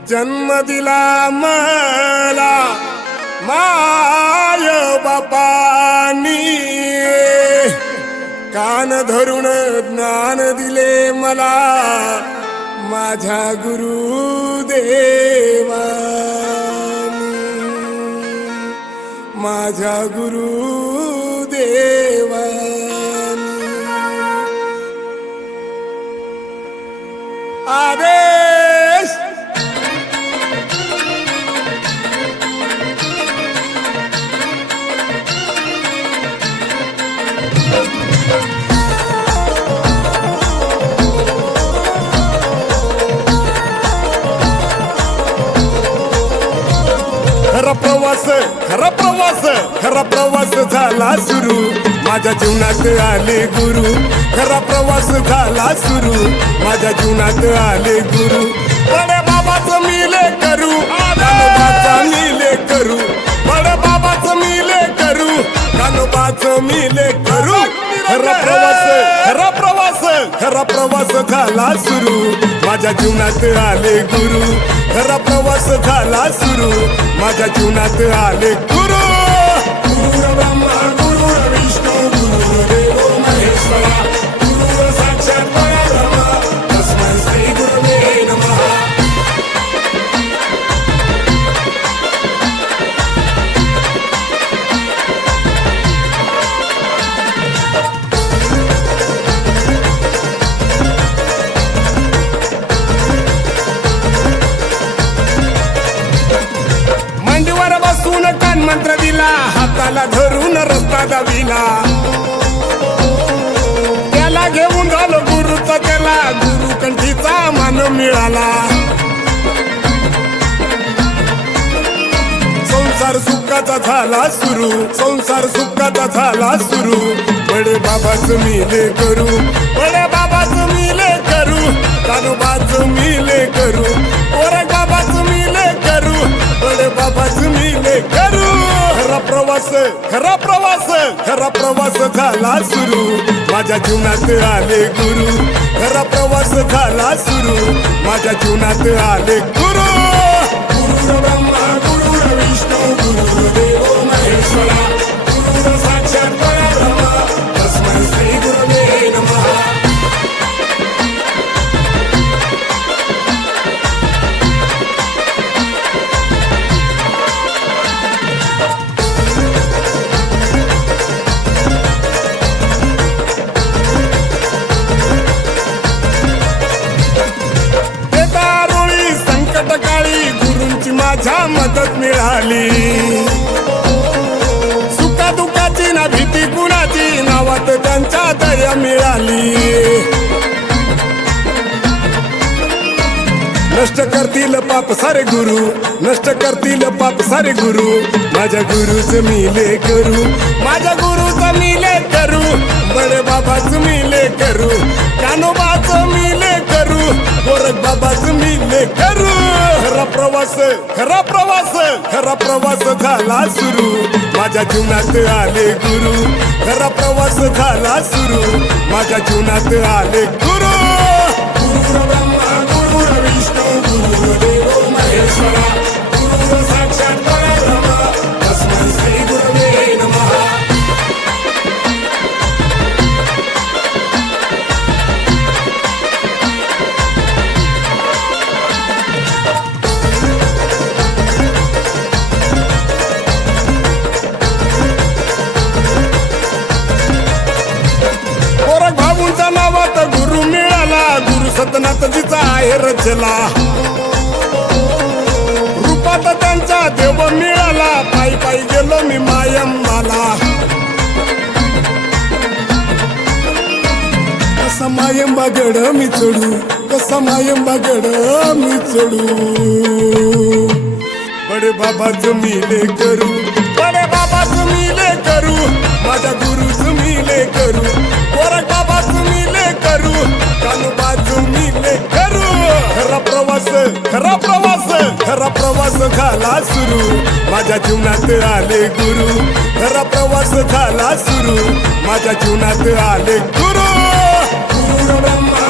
जन्म दिला मला माय बापानी, कान धरून ज्ञान दिले मला माझ्या गुरुदेवानी, माझ्या गुरुदेवानी। आदेश खरा प्रवास झाला सुरू, माझ्या जीवनात आले गुरु। खरा प्रवास झाला सुरू, माझ्या जीवनात आले गुरु। बडे बाबाचं मिले करू, कानोबाचं मिले करू, बडे बाबाचं मिले करू, कानोबाचं मिले करू। खरा प्रवास झाला सुरू, माझ्या जीवनात आले गुरु। खरा प्रवास झाला सुरू, माझ्या जीवनात आले गुरु। गुरु ब्रह्मा गुरु विष्णू गुरुदेव महेश्वरा, गुरु साक्षात परब्रह्म तस्मै श्री गुरवे नमः। कान मंत्र दिला, हाताला धरून रस्ता दाविला, त्याला घेऊन झालो गुरुचा, त्याला गुरु कंठीचा मान मिळाला। संसार सुखाचा झाला सुरू, संसार सुखाचा झाला सुरू। बडे बाबाचं मिले करू, बडे बाबाचं मिले करू, कानोबाचं मिले करू, ओरे बाबाचं मिले करू, बडे बाबाचं मिले करू। खरा प्रवास झाला सुरू, माझ्या जीवनात आले गुरु। खरा प्रवास झाला सुरू, माझ्या जीवनात आले गुरु। गुरु ब्रह्मा गुरु विष्णू गुरुदेव महेश्वरा, गुरु साक्षात परब्रह्म तस्मै श्री गुरवे नमः। माझ्या मदत मिळाली, सुखा दुःखाची ना भीती कुणाची, नावात त्यांच्या दया मिळाली। नष्ट करतील पाप सारे गुरु, नष्ट करतील पाप सारे गुरु। माझ्या गुरुचं मिले करू, माझ्या गुरुचं मिले करू, बडे बाबाचं मिले करू, कानोबाचं मिले करू, गोरख बाबाचं मिले करू। खरा प्रवास झाला सुरू, माझ्या जीवनात आले गुरु। खरा प्रवास झाला सुरू, माझ्या जीवनात आले गुरु। गुरु ब्रह्मा गुरु विष्णू गुरुदेव महेश्वरा, गुरु साक्षात परब्रह्म तस्मै श्री गुरवे नमः। गुरु मिळाला, गुरु सतनाथजीचा आहे रचला, रूपात त्यांचा देव मिळाला, पायी पायी गेलो मी मायंबाला। कसा मायंबागड मी चढू, कसा मायंबागड मी चढू, बडे बाबाचं मिले करू, बडे बाबाचं मिले करू, माझ्या गुरुचं मिले करू, गोरख बाबाचं मिले करू, कानोबाचं मिले करू। खरा प्रवास झाला सुरू, माझ्या जीवनात आले गुरु। खरा प्रवास झाला सुरू, माझ्या जीवनात आले गुरु। गुरु ब्रह्मा